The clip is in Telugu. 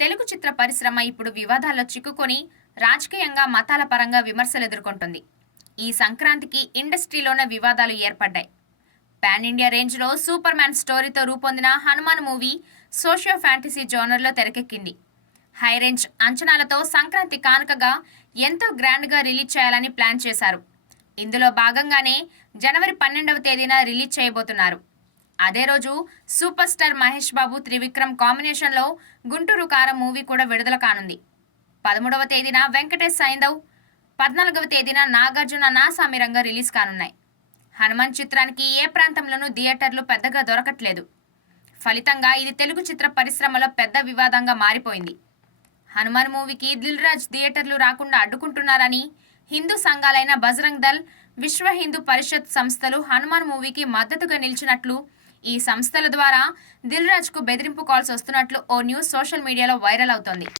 తెలుగు చిత్ర పరిశ్రమ ఇప్పుడు వివాదాల్లో చిక్కుకొని రాజకీయంగా మతాల పరంగా విమర్శలు ఎదుర్కొంటుంది. ఈ సంక్రాంతికి ఇండస్ట్రీలోనే వివాదాలు ఏర్పడ్డాయి. పాన్ ఇండియా రేంజ్లో సూపర్ మ్యాన్ స్టోరీతో రూపొందిన హనుమాన్ మూవీ సోషియో ఫ్యాంటసీ జోనర్లో తెరకెక్కింది. హై రేంజ్ అంచనాలతో సంక్రాంతి కానుకగా ఎంతో గ్రాండ్గా రిలీజ్ చేయాలని ప్లాన్ చేశారు. ఇందులో భాగంగానే జనవరి పన్నెండవ తేదీన రిలీజ్ చేయబోతున్నారు. అదే రోజు సూపర్ స్టార్ మహేష్ బాబు త్రివిక్రమ్ కాంబినేషన్లో గుంటూరు కారం మూవీ కూడా విడుదల కానుంది. పదమూడవ తేదీన వెంకటేష్ సైందవ్ పద్నాలుగవ తేదీన నాగార్జున నాసామిరంగా రిలీజ్ కానున్నాయి. హనుమాన్ చిత్రానికి ఏ ప్రాంతంలోనూ థియేటర్లు పెద్దగా దొరకట్లేదు. ఫలితంగా ఇది తెలుగు చిత్ర పరిశ్రమలో పెద్ద వివాదంగా మారిపోయింది. హనుమాన్ మూవీకి దిల్ రాజ్ థియేటర్లు రాకుండా అడ్డుకుంటున్నారని హిందూ సంఘాలైన బజరంగ్ దల్ విశ్వ హిందూ పరిషత్ సంస్థలు హనుమాన్ మూవీకి మద్దతుగా నిలిచినట్లు ఈ సంస్థల ద్వారా దిల్ రాజ్కు బెదిరింపు కాల్స్ వస్తున్నట్లు ఓ న్యూస్ సోషల్ మీడియాలో వైరల్ అవుతోంది.